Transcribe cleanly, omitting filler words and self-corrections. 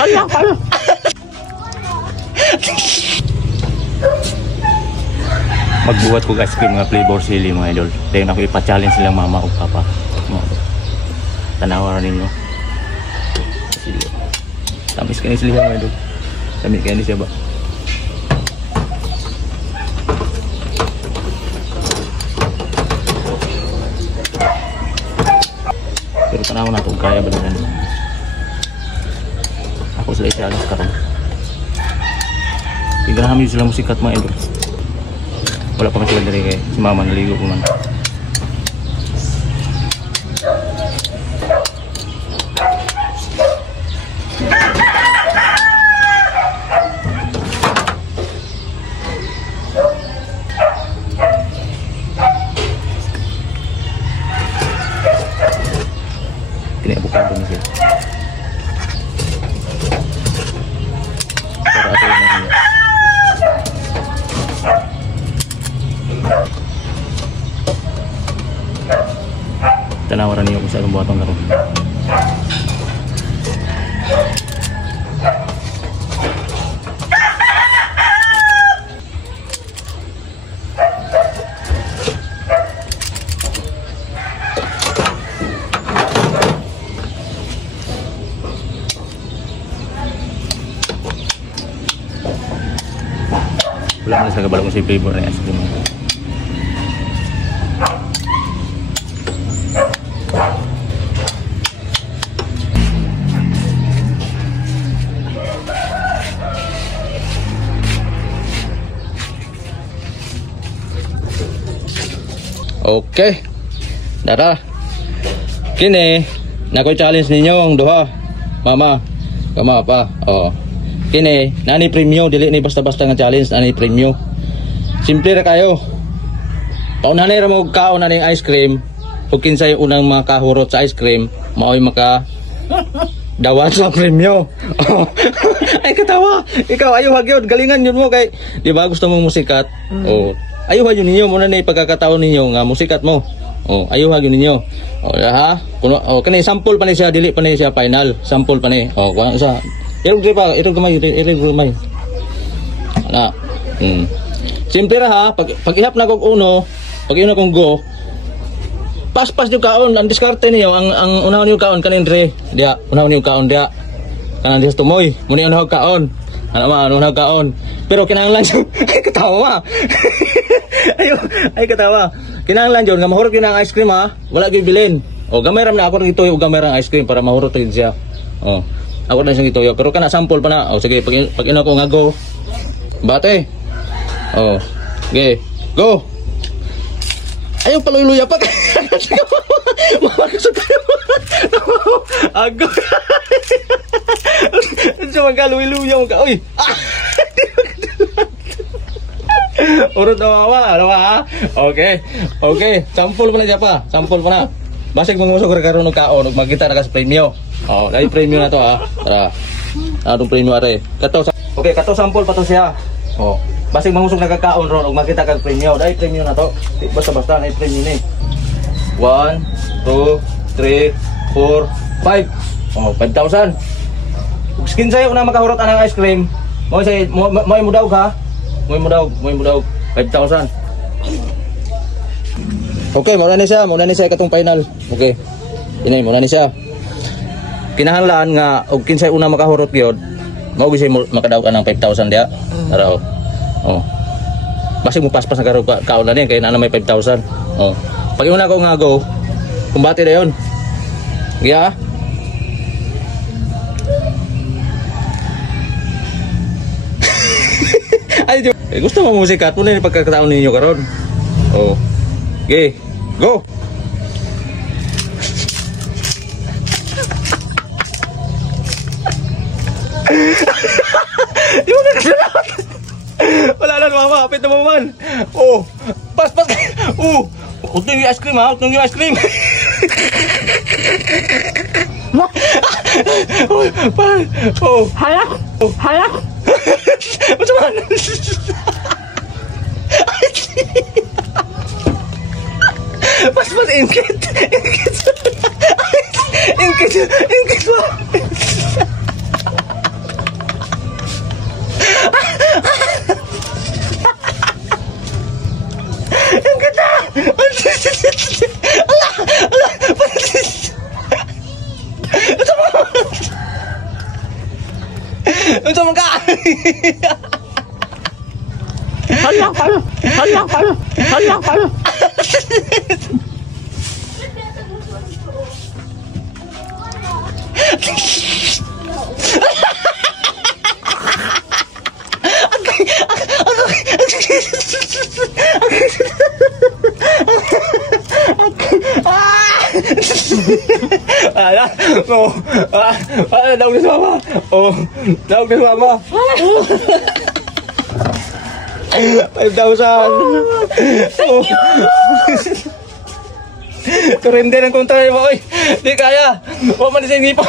Hala, hala. Magbuhat ko ice cream mga flavor sili mga idol. Dayon ako ipa-challenge silang mama o papa. Tanawaran ninyo. Sili. Tamis kayo sila mga idol. Tamis kayo siya ba? Pero tanaw na ito kaya ba naman. Ako sila i-challenge karon. Tignan namin sila musikat mga idol. Wala pa masila dari kay si mama naligo ko man. Kini abukado ni siya. Para ato na niya. Tanawaran niyo kung saan buhat ang karon. Wala na sa kabalo kung si flavor na ice cream. Okay. Dara. Kini nakoy challenge ninyo ang duha. Mama, kama pa. Oh. Kini nani premium dili ni basta-basta nga challenge, nani premium. Simple ra kayo. Paunahan ra mo kaon na ning ice cream. Ug kinsay unang mga kahurot sa ice cream, maoy maka dawat sa premium. Oh. Ay katawa. Ikaw ayo hagyod galingan yun mo kay di ba gusto mong musikat? Oh. Ayuha yun ninyo muna na pagkakataon ninyo nga musikat mo. Oh, ayuha yun ninyo. Oh, ha? Kuno kanay sample pa ni siya, dili pa ni siya final. Sample pa ni. Oh, kuha isa. Irog pa, irog gamay. Na. Simple ra ha, pag ihap na kog uno, pag ina kong go. Pas-pas yung kaon, ang diskarte niyo, ang unahon yung kaon kanin dre. Dia, unahon yung kaon dia. Kanan dia tumoy, muni unahon kaon. Ano kaon. Pero kinahanglan siya. Ay katawa. Ay katawa. Kinahanglan jud nga mahurot kinang ice cream ha. Wala gyud bilin. O gamay ram na ako nang ituyo gamay rang ice cream para mahurot gyud siya. O. Ako na siyang ituyo pero kana sample pa na. O sige pag ina ko nga go. Bate. O. Okay. Go. Ayaw paluy-luya pa. Ago. Diyan magkaluy-luya mo ka. Uy. Urut na ha. Okay. Okay. Sample pa na siya pa. Sample pa na. Basig mangusok ka karon og kaon ug makita na ka sa premium. Oh, dai premium na to ha. Tara. Atong premium are. Okay, kato sample pa to siya. Oh. Basig mangusok na kakaon ron ug makita kag premium. Dai premium na to. Basta-basta na premium ni. 1 2 3 4 5. Oh, 5,000. Ug skin sayo na makahurot anang ice cream. Mo say mo mudawg ha. Mo mudawg 5,000. Okay, muna ni siya katong final. Okay. Ini muna ni siya. Kinahanglan nga og kinsay una makahurot gyud, mao gyud makadaog ka ng 5,000 dia. Tara oh. Oh. Basig mo paspas na karo kaon na niya kay na may 5,000. Oh. Pag una ko nga go, kumbate na 'yon. Giya. Ay, gusto mo musikat mo na yung pagkakataon ninyo karon. Oh. Okay, go. Yung nagsalat. Wala na mama, apit na man. Oh, pas. Oh, utong yung ice cream ha, utong yung ice cream. Oh, halak. Oh, halak. Macam mana? Pas ingkit. Ingkit mo. Ingkit na. Allah. Ito mo ka. Halang kayo. Daog na si mama. Daog na si mama. 5,000. Thank you. Surrender ang kontra mo. Di kaya. Huwag man sa inip.